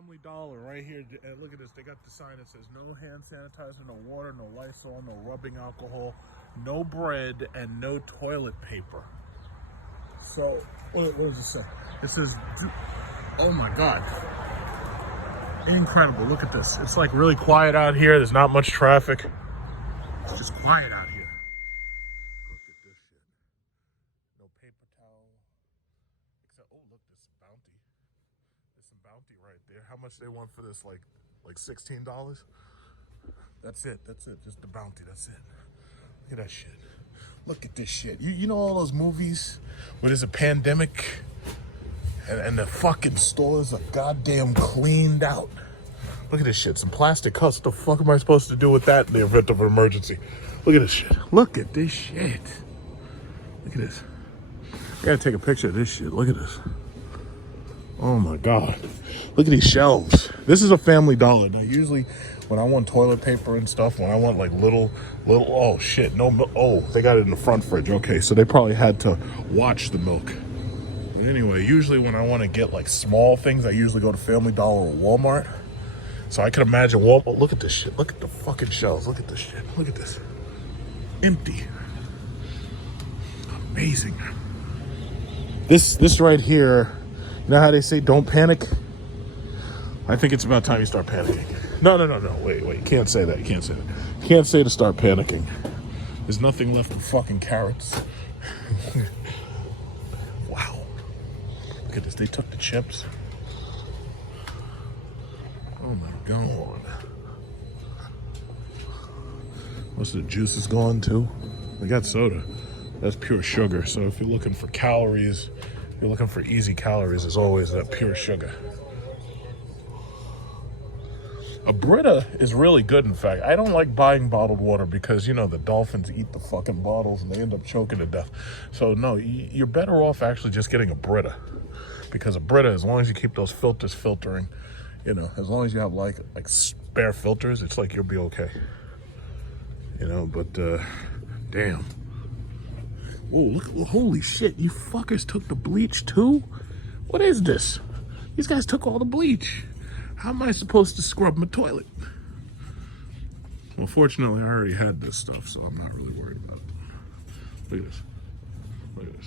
Family Dollar right here, and look at this. They got the sign that says no hand sanitizer, no water, no Lysol, no rubbing alcohol, no bread, and no toilet paper. So, what does it say? It says, oh my God. Incredible. Look at this. It's like really quiet out here. There's not much traffic. It's just quiet out here. Look at this shit. No paper towel. Except, oh, look, there's some Bounty. There's some Bounty right there. How much they want for this? Like $16? That's it. That's it. Just the Bounty. That's it. Look at that shit. Look at this shit. You know all those movies where there's a pandemic and the fucking stores are goddamn cleaned out. Look at this shit. Some plastic cups. What the fuck am I supposed to do with that in the event of an emergency? Look at this shit. Look at this shit. Look at this. I gotta take a picture of this shit. Look at this. Oh my God. Look at these shelves. This is a Family Dollar. Now usually when I want toilet paper and stuff, when I want like little, oh shit, no milk. Oh, they got it in the front fridge. Okay, so they probably had to watch the milk. But anyway, usually when I want to get like small things, I usually go to Family Dollar or Walmart. So I can imagine Walmart. Look at this shit. Look at the fucking shelves. Look at this shit. Look at this. Empty. Amazing. This right here, you know how they say don't panic? I think it's about time you start panicking. No. Wait. You can't say that. You can't say that. You can't say to start panicking. There's nothing left but fucking carrots. Wow. Look at this. They took the chips. Oh my God. Most of the juice is gone too. They got soda. That's pure sugar. So if you're looking for calories, you're looking for easy calories, as always, that pure sugar. A Brita is really good, in fact. I don't like buying bottled water because, you know, the dolphins eat the fucking bottles and they end up choking to death. So, no, you're better off actually just getting a Brita. Because a Brita, as long as you keep those filters filtering, you know, as long as you have like spare filters, it's like you'll be okay. You know, but, damn. Oh, look, holy shit, you fuckers took the bleach too? What is this? These guys took all the bleach. How am I supposed to scrub my toilet? Well, fortunately, I already had this stuff, so I'm not really worried about it. Look at this. Look at this.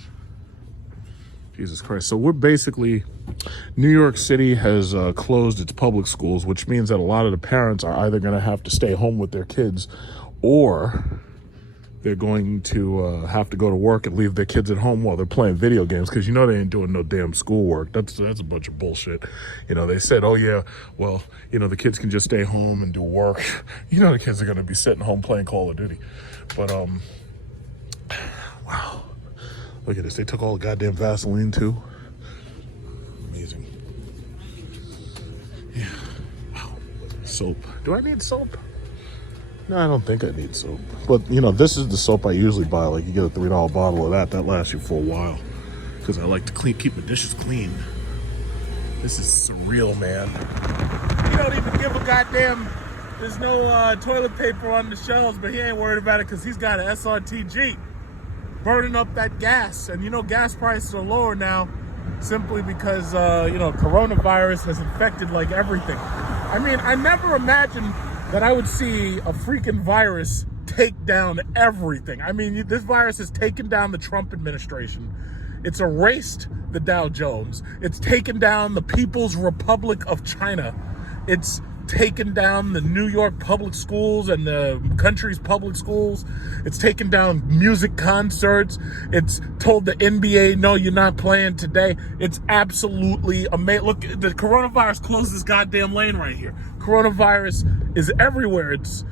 Jesus Christ. So we're basically, New York City has closed its public schools, which means that a lot of the parents are either going to have to stay home with their kids or they're going to have to go to work and leave their kids at home while they're playing video games, because you know they ain't doing no damn schoolwork. That's a bunch of bullshit. You know, they said, oh yeah, well, you know, the kids can just stay home and do work. You know the kids are going to be sitting home playing Call of Duty. But, wow. Look at this. They took all the goddamn Vaseline too. Amazing. Yeah. Wow. Soap. Do I need soap? No, I don't think I need soap. But, you know, this is the soap I usually buy. Like, you get a $3 bottle of that. That lasts you for a while. Because I like to keep the dishes clean. This is surreal, man. You don't even give a goddamn... There's no toilet paper on the shelves, but he ain't worried about it because he's got an SRTG. Burning up that gas. And, you know, gas prices are lower now simply because, you know, coronavirus has infected, like, everything. I mean, I never imagined that I would see a freaking virus take down everything. I mean, this virus has taken down the Trump administration. It's erased the Dow Jones. It's taken down the People's Republic of China. It's taken down the New York public schools and the country's public schools. It's taken down music concerts. It's told the NBA, no, you're not playing today. It's absolutely amazing. Look, the coronavirus closed this goddamn lane right here. Coronavirus is everywhere. It's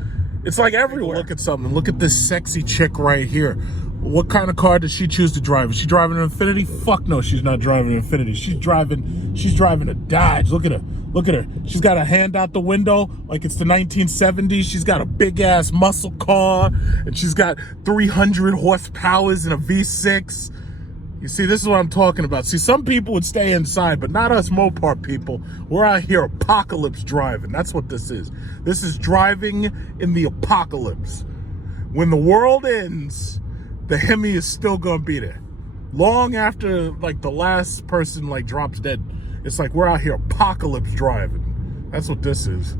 like everywhere. Look at something. Look at this sexy chick right here. What kind of car does she choose to drive? Is she driving an Infiniti? Fuck no, she's not driving an Infiniti. She's driving a Dodge. Look at her. Look at her. She's got a hand out the window like it's the 1970s. She's got a big ass muscle car, and she's got 300 horsepowers and a V6. You see, this is what I'm talking about. See, some people would stay inside, but not us Mopar people. We're out here apocalypse driving. That's what this is. This is driving in the apocalypse. When the world ends, the Hemi is still gonna be there. Long after, like, the last person, like, drops dead. It's like we're out here apocalypse driving. That's what this is.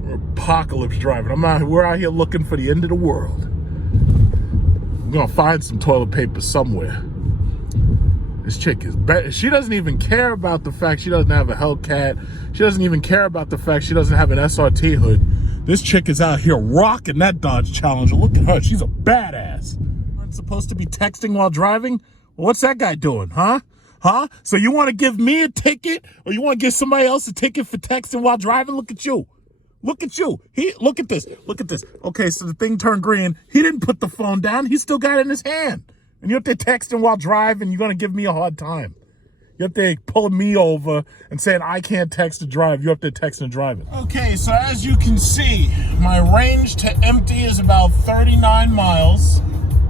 We're apocalypse driving. We're out here looking for the end of the world. We're gonna find some toilet paper somewhere. This chick is she doesn't even care about the fact she doesn't have a Hellcat. She doesn't even care about the fact she doesn't have an SRT hood. This chick is out here rocking that Dodge Challenger. Look at her, she's a badass. Aren't supposed to be texting while driving? What's that guy doing, huh? Huh? So you want to give me a ticket, or you want to give somebody else a ticket for texting while driving? Look at you. Look at you. Look at this. Look at this. Okay, so the thing turned green. He didn't put the phone down. He still got it in his hand. And you're up there texting while driving. You're going to give me a hard time. You're up there pulling me over and saying I can't text to drive. You're up there texting and driving. Okay, so as you can see, my range to empty is about 39 miles.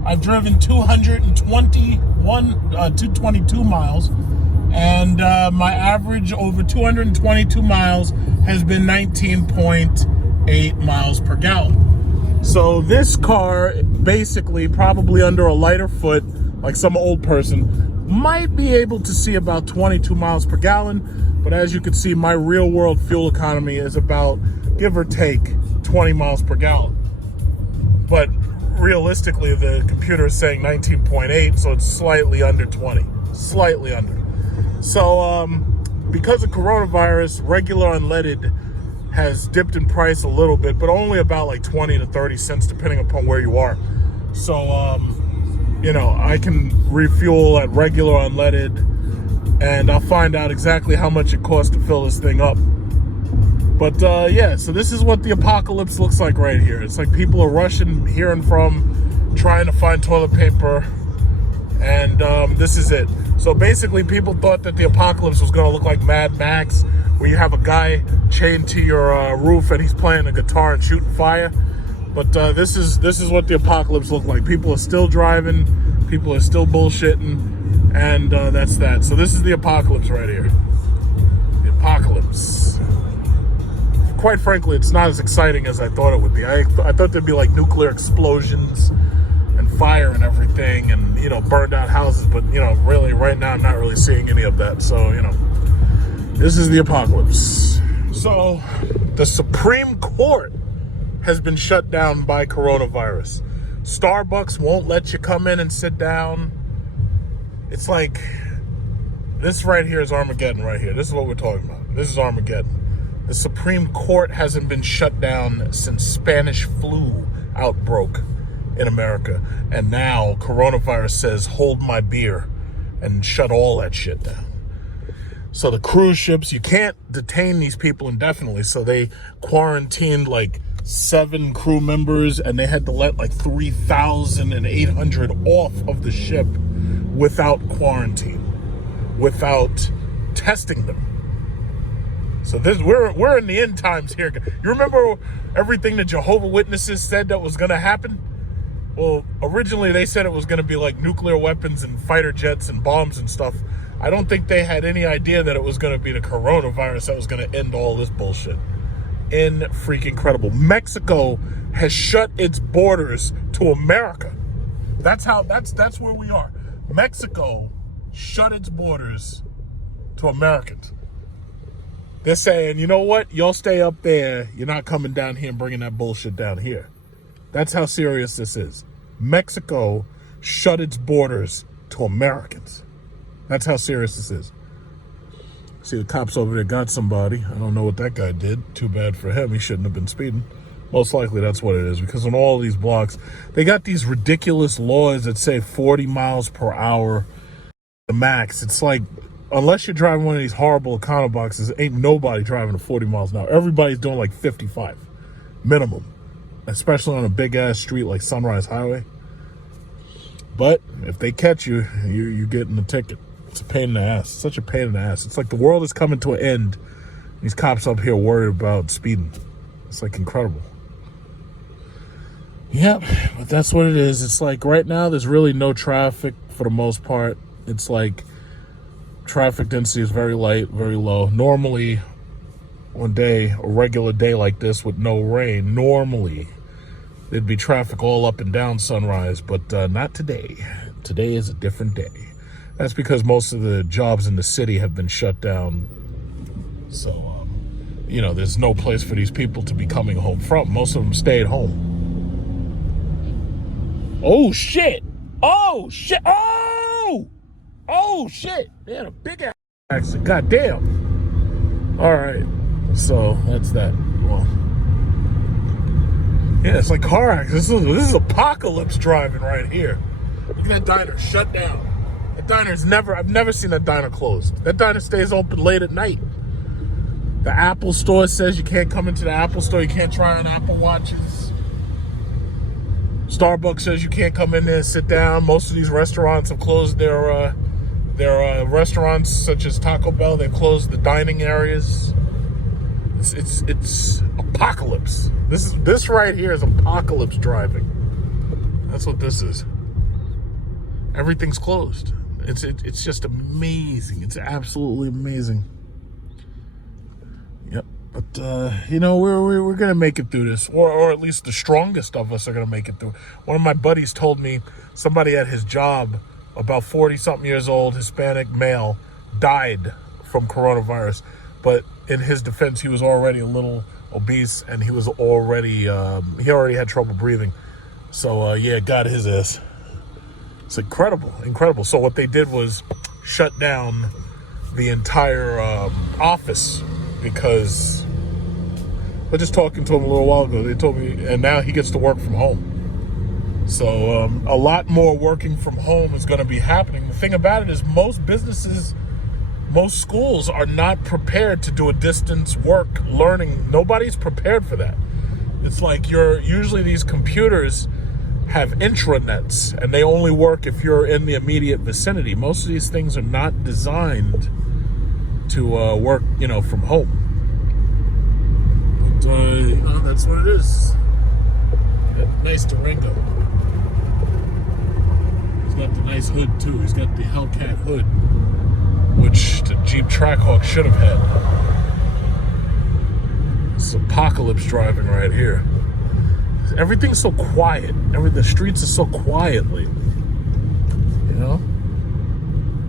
I've driven 222 miles. And my average over 222 miles has been 19.8 miles per gallon. So this car, basically, probably under a lighter foot, like some old person, might be able to see about 22 miles per gallon. But as you can see, my real world fuel economy is about, give or take, 20 miles per gallon. But realistically, the computer is saying 19.8, so it's slightly under 20, slightly under. So because of coronavirus, regular unleaded has dipped in price a little bit, but only about like 20 to 30 cents, depending upon where you are. So, you know, I can refuel at regular unleaded, and I'll find out exactly how much it costs to fill this thing up. But yeah, so this is what the apocalypse looks like right here. It's like people are rushing here and from, trying to find toilet paper, and this is it. So basically, people thought that the apocalypse was going to look like Mad Max, where you have a guy chained to your roof and he's playing a guitar and shooting fire. But this is what the apocalypse looked like. People are still driving, people are still bullshitting, and that's that. So this is the apocalypse right here. The apocalypse. Quite frankly, it's not as exciting as I thought it would be. I thought there'd be like nuclear explosions and fire and everything, and, you know, burned out houses. But, you know, really right now I'm not really seeing any of that. So, you know, this is the apocalypse. So the Supreme Court has been shut down by coronavirus. Starbucks won't let you come in and sit down. It's like, this right here is Armageddon right here. This is what we're talking about. This is Armageddon. The Supreme Court hasn't been shut down since Spanish flu outbroke in America. And now coronavirus says, hold my beer, and shut all that shit down. So the cruise ships, you can't detain these people indefinitely. So they quarantined like 7 crew members, and they had to let like 3,800 off of the ship without quarantine, without testing them. So this, we're in the end times here. You remember everything that Jehovah's Witnesses said that was going to happen? Well, originally they said it was going to be like nuclear weapons and fighter jets and bombs and stuff. I don't think they had any idea that it was going to be the coronavirus that was going to end all this bullshit. Freaking credible. Mexico has shut its borders to America. That's where we are. Mexico shut its borders to Americans. They're saying, you know what? Y'all stay up there. You're not coming down here and bringing that bullshit down here. That's how serious this is. Mexico shut its borders to Americans. That's how serious this is. See, the cops over there got somebody. I don't know what that guy did. Too bad for him. He shouldn't have been speeding. Most likely that's what it is, because on all these blocks, they got these ridiculous laws that say 40 miles per hour, the max. It's like, unless you're driving one of these horrible econo boxes, ain't nobody driving at 40 miles an hour. Everybody's doing like 55 minimum, especially on a big ass street like Sunrise Highway. But if they catch you, you're getting a ticket. It's a pain in the ass. It's such a pain in the ass. It's like the world is coming to an end. These cops up here worried about speeding. It's like incredible. Yep, but that's what it is. It's like right now there's really no traffic for the most part. It's like traffic density is very light, very low. Normally, a regular day like this with no rain, normally there'd be traffic all up and down Sunrise, but not today. Today is a different day. That's because most of the jobs in the city have been shut down. So, you know, there's no place for these people to be coming home from. Most of them stayed home. Oh, shit. Oh, shit. Oh! Oh, shit. They had a big ass accident. Goddamn. All right. So, that's that. Well, yeah, it's like car accidents. This is apocalypse driving right here. Look at that diner shut down. That diner's I've never seen that diner closed. That diner stays open late at night. The Apple store says you can't come into the Apple store. You can't try on Apple Watches. Starbucks says you can't come in there and sit down. Most of these restaurants have closed their restaurants, such as Taco Bell. They've closed the dining areas. It's apocalypse. This right here is apocalypse driving. That's what this is. Everything's closed. It's just amazing. It's absolutely amazing. Yep. But you know, we're gonna make it through this, or at least the strongest of us are gonna make it through. One of my buddies told me somebody at his job, about 40-something years old, Hispanic male, died from coronavirus. But in his defense, he was already a little obese, and he was already he already had trouble breathing. So yeah, got his ass. It's incredible. So what they did was shut down the entire office, because I was just talking to him a little while ago. They told me, and now he gets to work from home. So a lot more working from home is going to be happening. The thing about it is most businesses, most schools are not prepared to do a distance work learning. Nobody's prepared for that. It's like usually these computers have intranets, and they only work if you're in the immediate vicinity. Most of these things are not designed to work, you know, from home. But, you know, that's what it is. Nice Durango. He's got the nice hood too. He's got the Hellcat hood, which the Jeep Trackhawk should have had. It's apocalypse driving right here. Everything's so quiet. The streets are so quietly. You know?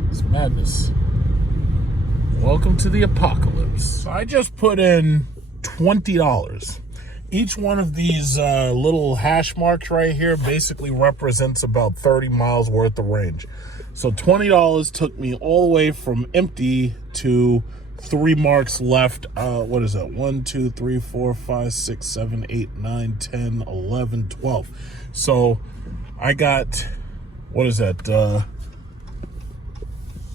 It's madness. Welcome to the apocalypse. So I just put in $20. Each one of these little hash marks right here basically represents about 30 miles worth of range. So $20 took me all the way from empty to 3 marks left. What is that? 1, 2, 3, 4, 5, 6, 7, 8, 9, 10, 11, 12. So I got, what is that?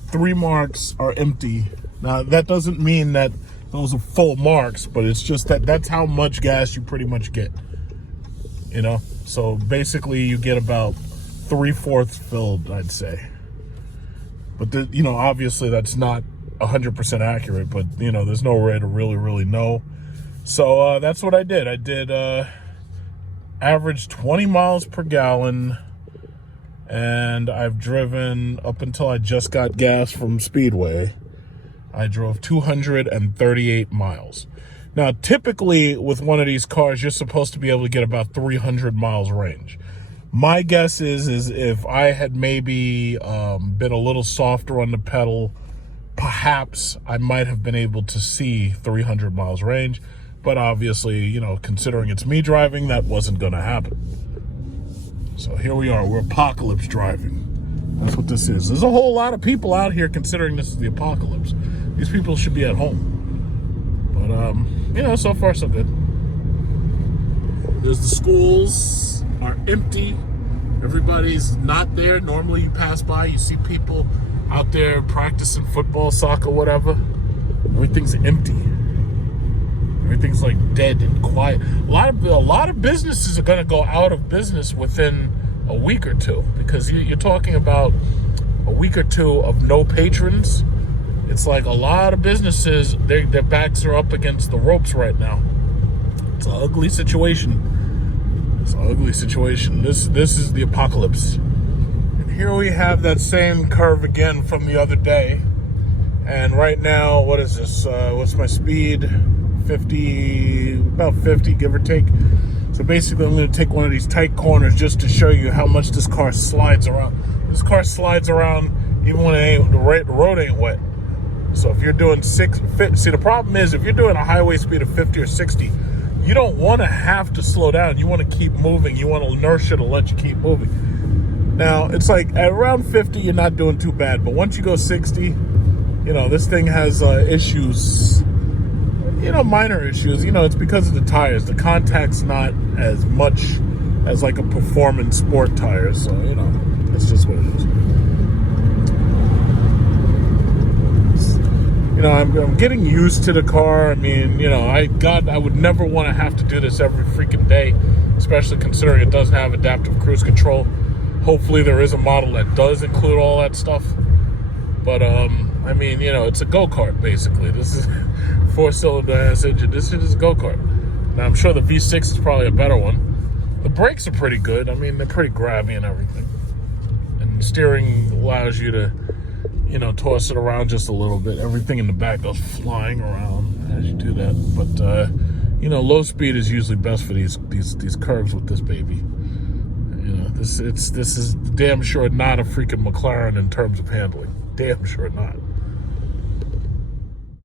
3 marks are empty. Now that doesn't mean that those are full marks, but it's just that's how much gas you pretty much get. You know? So basically you get about 3/4 filled, I'd say. But you know, obviously that's not 100% accurate, but you know, there's no way to really know. So that's what I did. I did average 20 miles per gallon, and I've driven up until I just got gas from Speedway. I drove 238 miles. Now, typically with one of these cars, you're supposed to be able to get about 300 miles range. My guess is if I had maybe been a little softer on the pedal, perhaps I might have been able to see 300 miles range. But obviously, you know, considering it's me driving, that wasn't going to happen. So here we are. We're apocalypse driving. That's what this is. There's a whole lot of people out here considering this is the apocalypse. These people should be at home. But, you know, so far so good. There's the schools are empty. Everybody's not there. Normally you pass by, you see people out there practicing football, soccer, whatever. Everything's empty. Everything's like dead and quiet. A lot of businesses are going to go out of business within a week or two, because you're talking about a week or two of no patrons. It's like a lot of businesses, their backs are up against the ropes right now. It's an ugly situation. It's an ugly situation. This is the apocalypse. And here we have that same curve again from the other day. And right now, what is this? What's my speed? 50, about 50, give or take. So basically, I'm going to take one of these tight corners just to show you how much this car slides around. This car slides around even when the road ain't wet. So if you're doing see, the problem is if you're doing a highway speed of 50 or 60, you don't want to have to slow down. You want to keep moving. You want inertia to let you keep moving. Now, it's like at around 50, you're not doing too bad. But once you go 60, you know, this thing has issues, you know, minor issues. You know, it's because of the tires. The contact's not as much as like a performance sport tire. So, you know, that's just what it is. You know, I'm getting used to the car. I mean, you know, I would never want to have to do this every freaking day, especially considering it doesn't have adaptive cruise control. Hopefully there is a model that does include all that stuff. But, I mean, you know, it's a go-kart, basically. This is 4-cylinder ass engine. This is a go-kart. Now, I'm sure the V6 is probably a better one. The brakes are pretty good. I mean, they're pretty grabby and everything. And the steering allows you to, you know, toss it around just a little bit. Everything in the back goes flying around as you do that. But, you know, low speed is usually best for these curves with this baby. You know, this is damn sure not a freaking McLaren in terms of handling. Damn sure not.